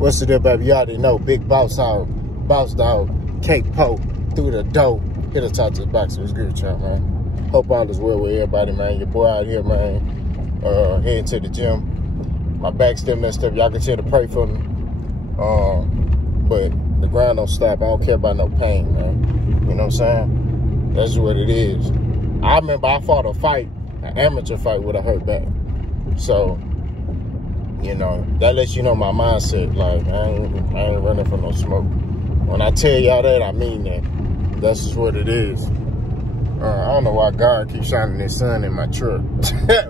What's it up, baby? You already know. Big boss dog, Cake Po, through the door. Hit the top to the box. What's good, y'all, man? Hope all is well with everybody, man. Your boy out here, man, heading to the gym. My back still messed up. Y'all continue to pray for me. But the grind don't stop. I don't care about no pain, man. You know what I'm saying? That's what it is. I remember I fought a fight, an amateur fight with a hurt back. So, you know, that lets you know my mindset. Like, I ain't running for no smoke. When I tell y'all that, I mean that. That's just what it is. I don't know why God keeps shining his sun in my truck.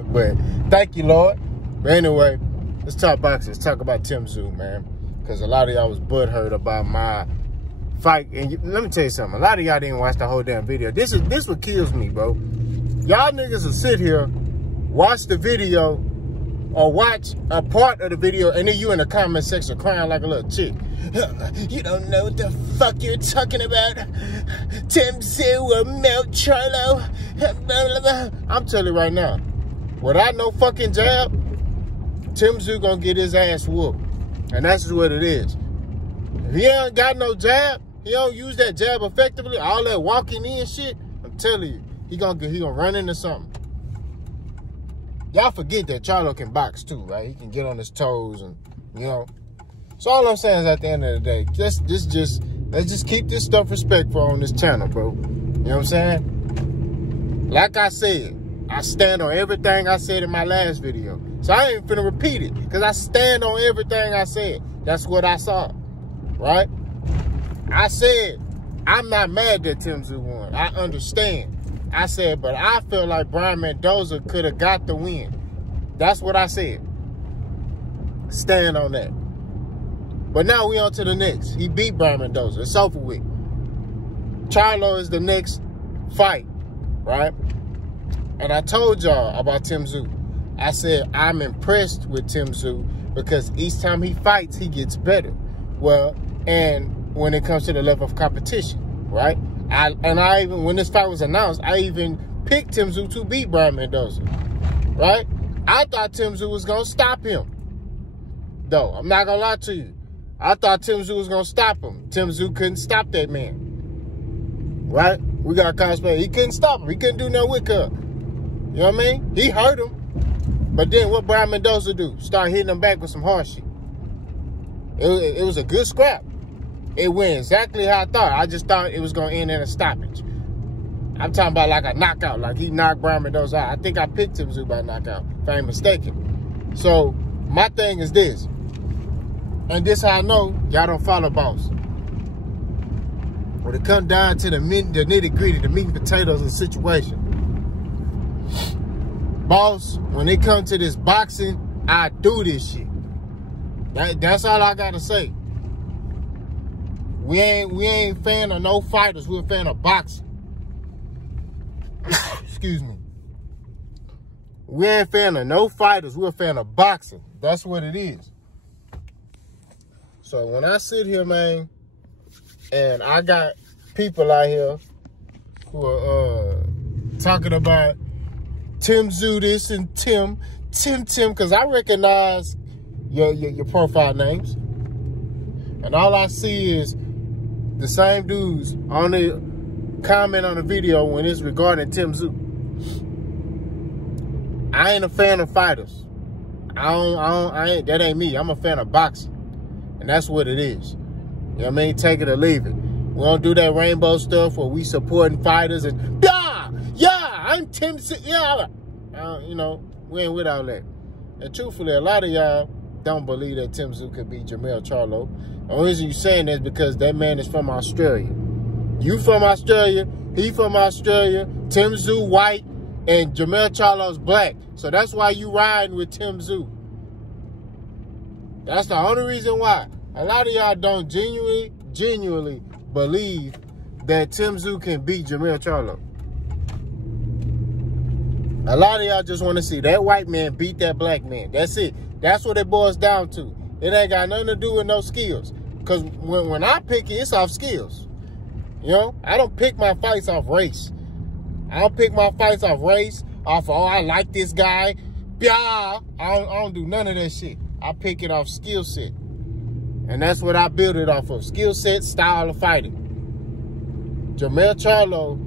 But thank you, Lord. But anyway, let's talk boxing. Let's talk about Tszyu, man. Because a lot of y'all was butthurt about my fight. And let me tell you something. A lot of y'all didn't watch the whole damn video. This what kills me, bro. Y'all niggas will sit here, watch the video, or watch a part of the video, and then you in the comment section crying like a little chick. You don't know what the fuck you're talking about. Tszyu will melt Charlo. I'm telling you right now, without no fucking jab, Tszyu gonna get his ass whooped. And that's just what it is. If he ain't got no jab, he don't use that jab effectively, all that walking in shit, I'm telling you, he gonna run into something. Y'all forget that Charlo can box too, right? He can get on his toes and, you know. So all I'm saying is at the end of the day, let's just keep this stuff respectful on this channel, bro. You know what I'm saying? Like I said, I stand on everything I said in my last video. So I ain't finna repeat it, because I stand on everything I said. That's what I saw, right? I said, I'm not mad that Tszyu won. I understand. I said, but I feel like Brian Mendoza could have got the win. That's what I said. Stand on that. But now we on to the next. He beat Brian Mendoza. It's over with. Charlo is the next fight, right? And I told y'all about Tszyu. I said, I'm impressed with Tszyu because each time he fights, he gets better. Well, and when it comes to the level of competition, right? When this fight was announced, I even picked Tszyu to beat Brian Mendoza, right? I thought Tszyu was going to stop him, though. I'm not going to lie to you. I thought Tszyu was going to stop him. Tszyu couldn't stop that man, right? We got cosplay. He couldn't stop him. He couldn't do no wick up. You know what I mean? He hurt him. But then what Brian Mendoza do? Start hitting him back with some hard shit. It was a good scrap. It went exactly how I thought. I just thought it was going to end in a stoppage. I'm talking about like a knockout. Like he knocked Brian Mendoza out. I think I picked Tszyu by knockout, if I ain't mistaken. So my thing is this. And this how I know y'all don't follow boss. When it come down to the nitty-gritty, the meat and potatoes of the situation. Boss, when it comes to this boxing, I do this shit. That's all I gotta say. We ain't fan of no fighters. We're a fan of boxing. Excuse me. We ain't fan of no fighters. We're a fan of boxing. That's what it is. So when I sit here, man, and I got people out here who are talking about Tszyu this and Tim, because I recognize your profile names. And all I see is the same dudes on the comment on the video when it's regarding Tszyu. I ain't a fan of fighters. That ain't me. I'm a fan of boxing. And that's what it is. You know what I mean? Take it or leave it. We don't do that rainbow stuff where we supporting fighters and, I'm Tszyu, you know, we ain't with all that. And truthfully, a lot of y'all don't believe that Tszyu could beat Jermell Charlo. The only reason you saying that is because that man is from Australia. You from Australia, he from Australia, Tszyu white, and Jermell Charlo's black. So that's why you riding with Tszyu. That's the only reason why. A lot of y'all don't genuinely believe that Tszyu can beat Jermell Charlo. A lot of y'all just want to see that white man beat that black man. That's it. That's what it boils down to. It ain't got nothing to do with no skills. Because when I pick it, it's off skills. You know? I don't pick my fights off race. I don't pick my fights off race, off, oh, I like this guy. Yeah, I don't do none of that shit. I pick it off skill set. And that's what I build it off of. Skill set, style of fighting. Jermell Charlo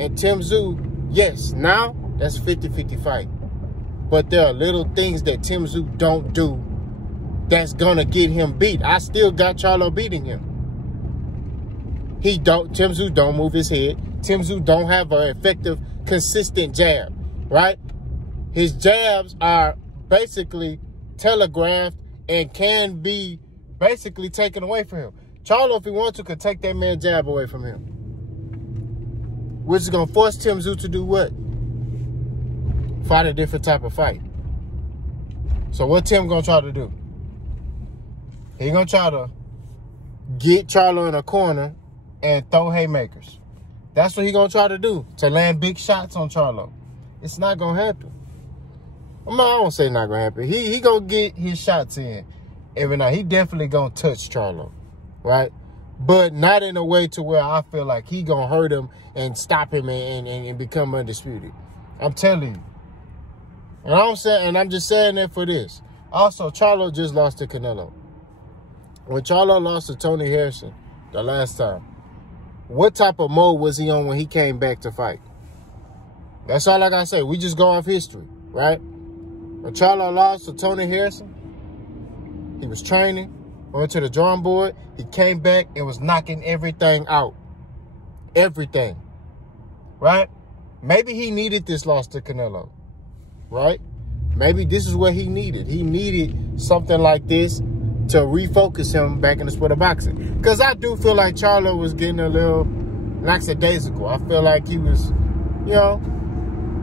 and Tszyu, yes, now that's 50-50 fight. But there are little things that Tszyu don't do that's gonna get him beat. I still got Charlo beating him. Tszyu don't move his head. Tszyu don't have an effective, consistent jab, right? His jabs are basically telegraphed and can be basically taken away from him. Charlo, if he wants to, could take that man's jab away from him. Which is going to force Tszyu to do what? Fight a different type of fight. So what Tim going to try to do? He going to try to get Charlo in a corner and throw haymakers. That's what he going to try to do, to land big shots on Charlo. It's not going to happen. I won't say not going to happen. He going to get his shots in every night. He definitely going to touch Charlo, right? But not in a way to where I feel like he going to hurt him and stop him and become undisputed. I'm telling you. And I'm just saying that for this. Also, Charlo just lost to Canelo. When Charlo lost to Tony Harrison the last time, what type of mode was he on when he came back to fight? That's all I got to say. We just go off history, right? When Charlo lost to Tony Harrison, he was training, went to the drawing board. He came back and was knocking everything out. Everything. Right? Maybe he needed this loss to Canelo. Right? Maybe this is what he needed. He needed something like this to refocus him back in the sport of boxing. Because I do feel like Charlo was getting a little lackadaisical. I feel like he was, you know,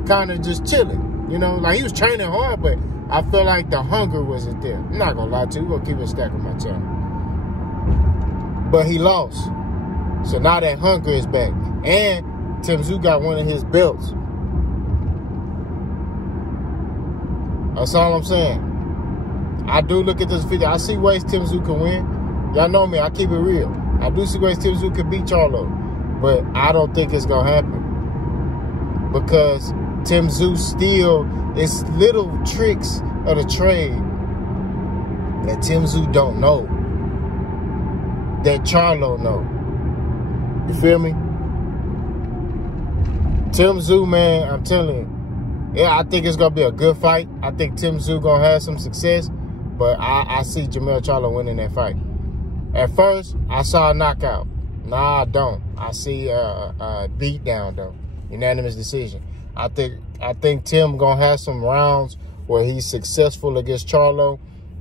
kind of just chilling. You know, like he was training hard, but I feel like the hunger wasn't there. I'm not going to lie to you. We're going to keep it stacked on my channel. But he lost. So now that hunger is back. And Tszyu got one of his belts. That's all I'm saying. I do look at this video. I see ways Tszyu can win. Y'all know me. I keep it real. I do see ways Tszyu can beat Charlo. But I don't think it's going to happen. Because Tszyu still, it's little tricks of the trade that Tszyu don't know, that Charlo know. You feel me? Tszyu, man, I'm telling you, yeah, I think it's going to be a good fight. I think Tszyu going to have some success, but I see Jermell Charlo winning that fight. At first, I saw a knockout. Nah, I don't. I see a beat down, though. Unanimous decision. I think Tim gonna have some rounds where he's successful against Charlo.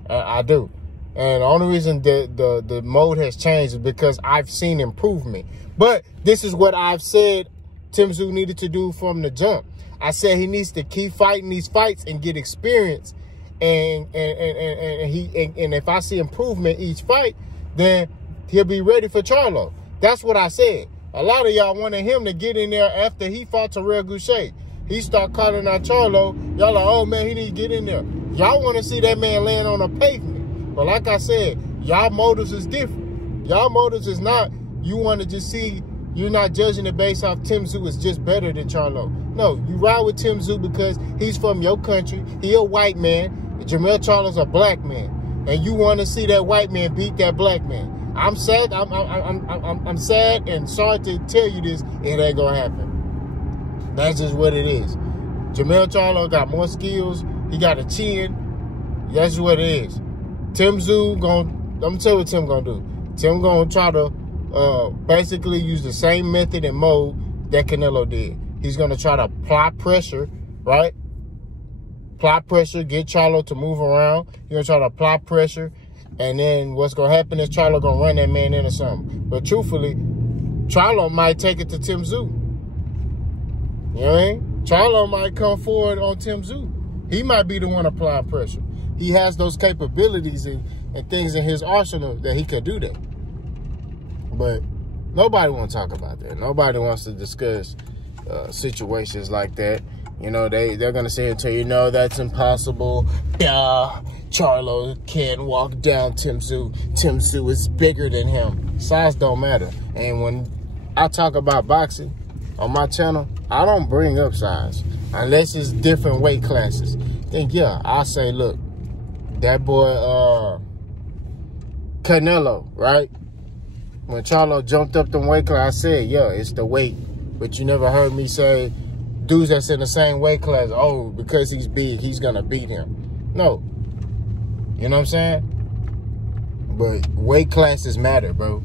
I do. And the only reason the mode has changed is because I've seen improvement. But this is what I've said Tszyu needed to do from the jump. I said he needs to keep fighting these fights and get experience. And if I see improvement each fight, then he'll be ready for Charlo. That's what I said. A lot of y'all wanted him to get in there after he fought Terrell Goucher. He start calling out Charlo. Y'all like, oh, man, he need to get in there. Y'all want to see that man laying on a pavement. But like I said, y'all motives is different. Y'all motives is not, you want to just see, you're not judging it based off Tszyu is just better than Charlo. No, you ride with Tszyu because he's from your country. He a white man. Jermell Charlo's a black man. And you want to see that white man beat that black man. I'm sad. I'm sad and sorry to tell you this. It ain't gonna happen. That's just what it is. Jermell Charlo got more skills. He got a chin. That's what it is. Tszyu gonna. I'm gonna tell you what Tim gonna do. Tim gonna try to basically use the same method and mode that Canelo did. He's gonna try to apply pressure, right? Apply pressure, get Charlo to move around. He's gonna try to apply pressure. And then what's going to happen is Charlo going to run that man into something. But truthfully, Charlo might take it to Tszyu. You know what I mean? Charlo might come forward on Tszyu. He might be the one applying pressure. He has those capabilities and things in his arsenal that he could do that. But nobody wants to talk about that. Nobody wants to discuss situations like that. You know, they're going to say until you know that's impossible. Yeah, Charlo can't walk down Tszyu. Tszyu is bigger than him. Size don't matter. And when I talk about boxing on my channel, I don't bring up size. Unless it's different weight classes. Then, yeah, I'll say, look, that boy Canelo, right? When Charlo jumped up the weight class, I said, yeah, it's the weight. But you never heard me say, dudes that's in the same weight class, oh, because he's big, he's going to beat him. No. You know what I'm saying? But weight classes matter, bro.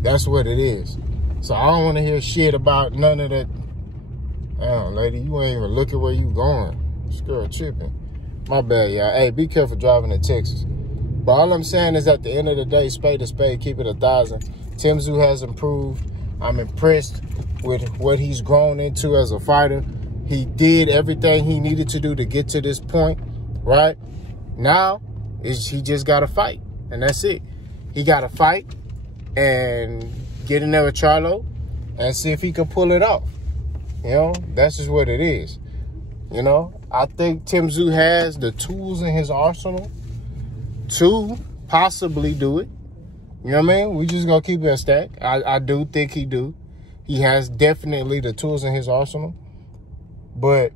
That's what it is. So I don't want to hear shit about none of that. Damn, lady, you ain't even looking where you going. This girl tripping. My bad, y'all. Hey, be careful driving in Texas. But all I'm saying is at the end of the day, spade to spade, keep it 1,000. Tszyu has improved. I'm impressed with what he's grown into as a fighter. He did everything he needed to do to get to this point, right? Now, he just got to fight, and that's it. He got to fight and get in there with Charlo and see if he can pull it off. You know, that's just what it is. You know, I think Tszyu has the tools in his arsenal to possibly do it. You know what I mean? We just gonna keep it a stack. I do think he do. He has definitely the tools in his arsenal. But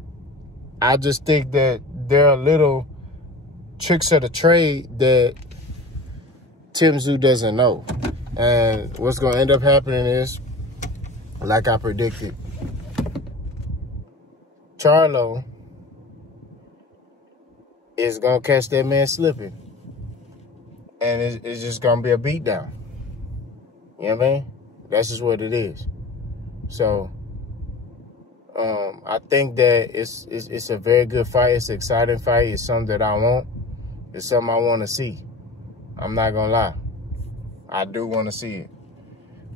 I just think that there are little tricks of the trade that Tszyu doesn't know. And what's gonna end up happening is, like I predicted, Charlo is gonna catch that man slipping. And it's just going to be a beatdown. You know what I mean? That's just what it is. So, I think that it's a very good fight. It's an exciting fight. It's something that I want. It's something I want to see. I'm not going to lie. I do want to see it.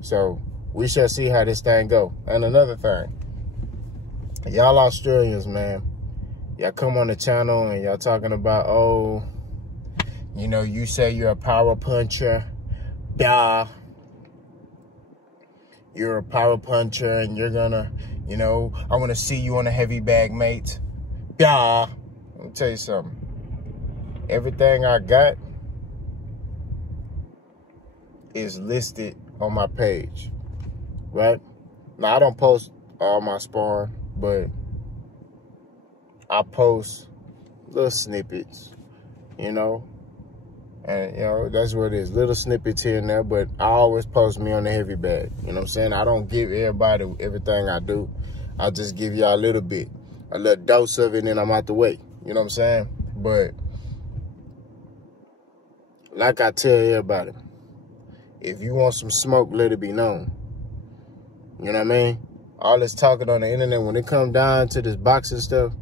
So, we shall see how this thing go. And another thing. Y'all Australians, man. Y'all come on the channel and y'all talking about, oh, you know, you say you're a power puncher. Duh. You're a power puncher and you're gonna, you know, I want to see you on a heavy bag, mate. Duh. Let me tell you something. Everything I got is listed on my page, right? Now, I don't post all my sparring, but I post little snippets, you know? And, you know, that's what it is. Little snippets here and there, but I always post me on the heavy bag. You know what I'm saying? I don't give everybody everything I do. I just give y'all a little bit, a little dose of it, and then I'm out the way. You know what I'm saying? But like I tell everybody, if you want some smoke, let it be known. You know what I mean? All this talking on the internet, when it comes down to this boxing stuff,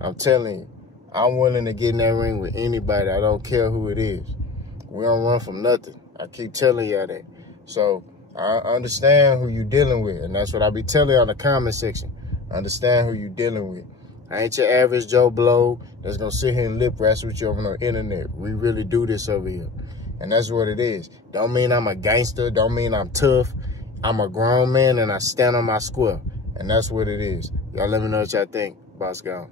I'm telling you, I'm willing to get in that ring with anybody. I don't care who it is. We don't run from nothing. I keep telling y'all that. So I understand who you dealing with. And that's what I be telling y'all in the comment section. Understand who you dealing with. I ain't your average Joe Blow that's going to sit here and lip wrestle with you over on the internet. We really do this over here. And that's what it is. Don't mean I'm a gangster. Don't mean I'm tough. I'm a grown man and I stand on my square. And that's what it is. Y'all let me know what y'all think. Boss gone.